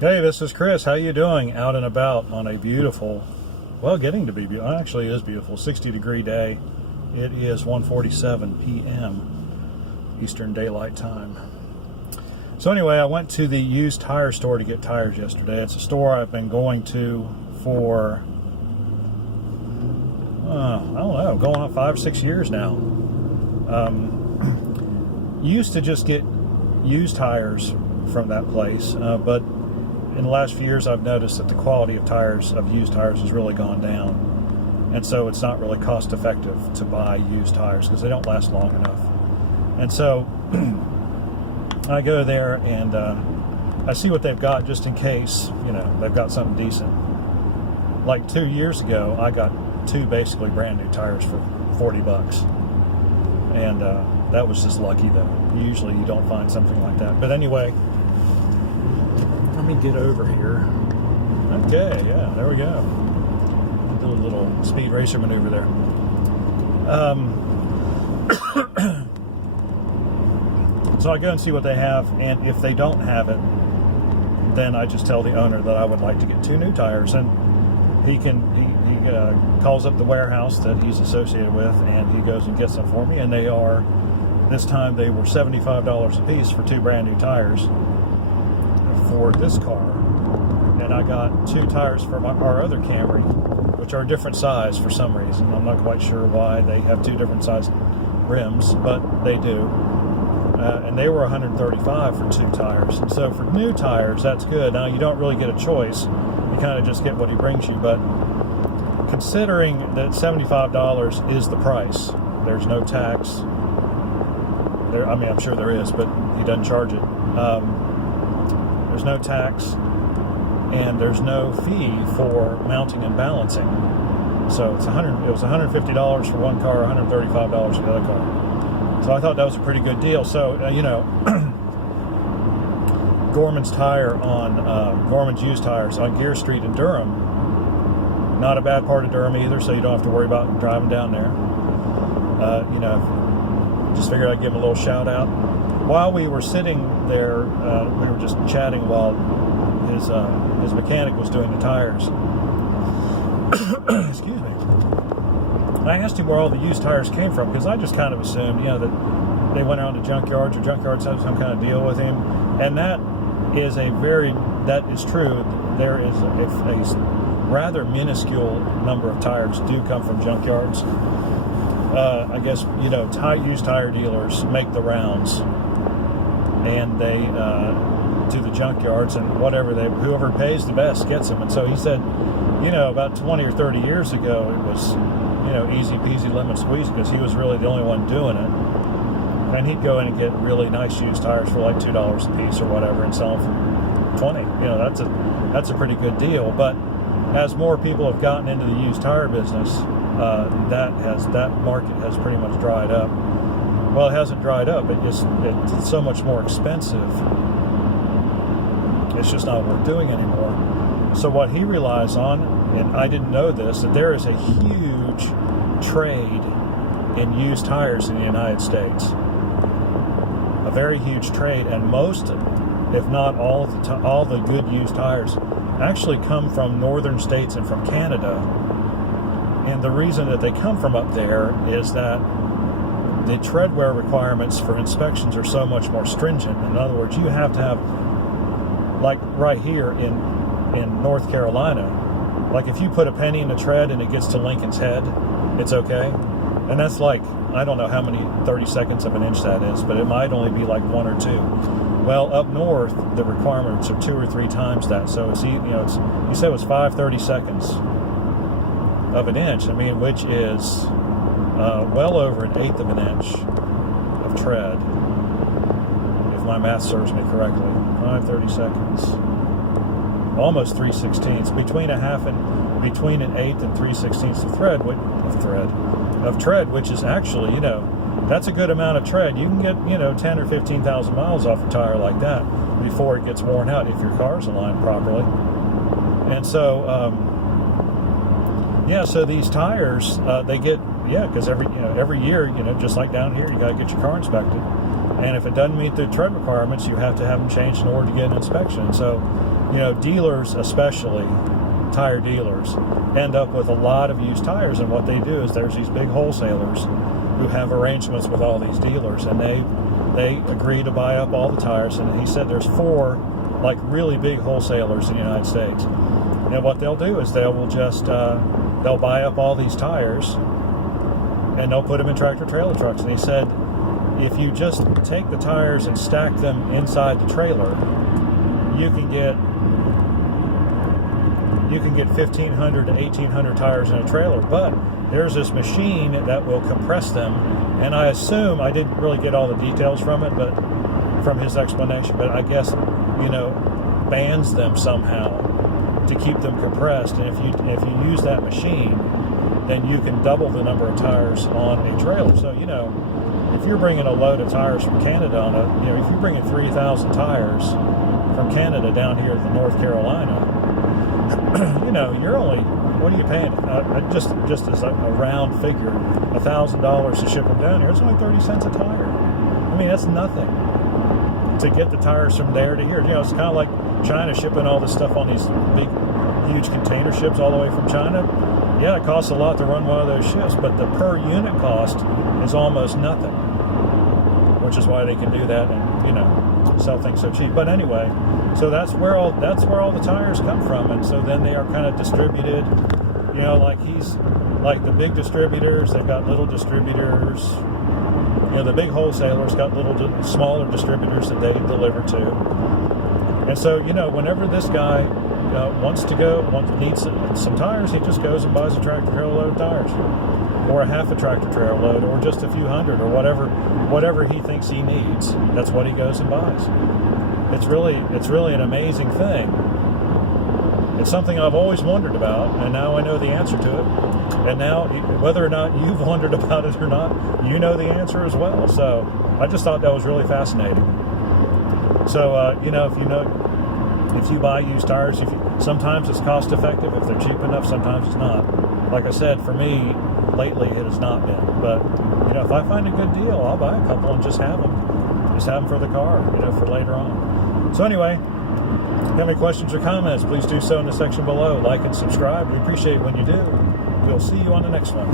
Hey, this is Chris. How you doing? Out and about on a beautiful, well, getting to be beautiful. Actually, it is beautiful. 60-degree day. It is 1:47 p.m. Eastern Daylight Time. So anyway, I went to the used tire store to get tires yesterday. It's a store I've been going to for, I don't know, going on 5 or 6 years now. Used to just get used tires from that place, but in the last few years I've noticed that the quality of tires, of used tires, has really gone down, and so it's not really cost effective to buy used tires because they don't last long enough. And so I go there and I see what they've got just in case, you know, they've got something decent. Like 2 years ago I got 2 basically brand new tires for $40, and that was just lucky though. Usually you don't find something like that. But anyway, let me get over here. Okay, yeah, there we go. Do a little speed racer maneuver there. So I go and see what they have, and if they don't have it, then I just tell the owner that I would like to get 2 new tires, and he calls up the warehouse that he's associated with, and he goes and gets them for me, and they are, this time they were $75 a piece for 2 brand new tires for this car. And I got 2 tires for our other Camry, which are a different size for some reason. I'm not quite sure why they have 2 different size rims, but they do. And they were $135 for 2 tires. And so for new tires, that's good. Now you don't really get a choice. You kind of just get what he brings you. But considering that $75 is the price, there's no tax. I mean, I'm sure there is, but he doesn't charge it. There's no tax, and there's no fee for mounting and balancing. So it was $150 for one car, $135 for the other car. So I thought that was a pretty good deal. So you know, Gormans Tire on Gormans Used Tires on Gear Street in Durham. Not a bad part of Durham either, so you don't have to worry about driving down there. You know, just figured I'd give him a little shout out. While we were sitting there, we were just chatting while his mechanic was doing the tires. Excuse me. I asked him where all the used tires came from, because I just kind of assumed, you know, that they went around to Junkyards, or Junkyards had some kind of deal with him. And that is true. There is a rather minuscule number of tires do come from Junkyards. I guess, you know, used tire dealers make the rounds, and they do the junkyards, and whoever pays the best gets them. And so he said, you know, about 20 or 30 years ago, it was, you know, easy peasy lemon squeezy, because he was really the only one doing it. And he'd go in and get really nice used tires for like $2 a piece or whatever, and sell them for $20. You know, that's a pretty good deal. But as more people have gotten into the used tire business, that market has pretty much dried up. Well, it hasn't dried up. It's so much more expensive. It's just not worth doing anymore. So what he relies on, and I didn't know this, that there is a huge trade in used tires in the United States. A very huge trade, and most, if not all the good used tires actually come from northern states and from Canada. And the reason that they come from up there is that the treadwear requirements for inspections are so much more stringent. In other words, you have to have, like right here in North Carolina, like if you put a penny in a tread and it gets to Lincoln's head, it's okay. And that's like, I don't know how many 30/2 of an inch that is, but it might only be like 1 or 2. Well, up north, the requirements are 2 or 3 times that. So it's, you know, you said it was 5/32 of an inch. I mean, which is well over 1/8 of an inch of tread, if my math serves me correctly. 5/32, almost 3/16, between an 1/8 and 3/16 of tread, which is actually, you know, that's a good amount of tread. You can get, you know, 10 or 15,000 miles off a tire like that before it gets worn out, if your car's aligned properly. And so, yeah, so these tires, they get, because every year, you know, just like down here, you got to get your car inspected. And if it doesn't meet the tread requirements, you have to have them changed in order to get an inspection. So dealers, especially tire dealers, end up with a lot of used tires, and what they do is there's these big wholesalers who have arrangements with all these dealers, and they agree to buy up all the tires. And he said there's 4 like really big wholesalers in the United States, and what they'll do is they'll buy up all these tires and they'll put them in tractor trailer trucks. And he said if you just take the tires and stack them inside the trailer, you can get 1,500 to 1,800 tires in a trailer. But there's this machine that will compress them, and I assume, I didn't really get all the details from it, but from his explanation, but I guess bands them somehow to keep them compressed. And if you use that machine, then you can double the number of tires on a trailer. So if you're bringing a load of tires from Canada if you're bringing 3,000 tires from Canada down here to North Carolina, you're only, what are you paying? Just as a round figure, $1,000 to ship them down here. It's only 30 cents a tire. I mean, that's nothing to get the tires from there to here. It's kind of like China shipping all this stuff on these big, huge container ships all the way from China. Yeah, it costs a lot to run one of those ships, but the per unit cost is almost nothing, which is why they can do that and sell things so cheap. But anyway, so that's where all the tires come from, and so then they are kind of distributed. Like the big distributors, they've got little distributors. The big wholesalers got smaller distributors that they deliver to. And so whenever this guy needs some tires, he just goes and buys a tractor trailer load of tires, or a half a tractor trailer load, or just a few hundred, or whatever he thinks he needs. That's what he goes and buys. It's really an amazing thing. It's something I've always wondered about, and now I know the answer to it. And now, whether or not you've wondered about it or not, you know the answer as well. So I just thought that was really fascinating. So if you buy used tires, sometimes it's cost effective if they're cheap enough. Sometimes it's not. Like I said, for me, lately it has not been. But if I find a good deal, I'll buy a couple and just have them for the car, for later on. So anyway, if you have any questions or comments, please do so in the section below. Like and subscribe. We appreciate it when you do. We'll see you on the next one.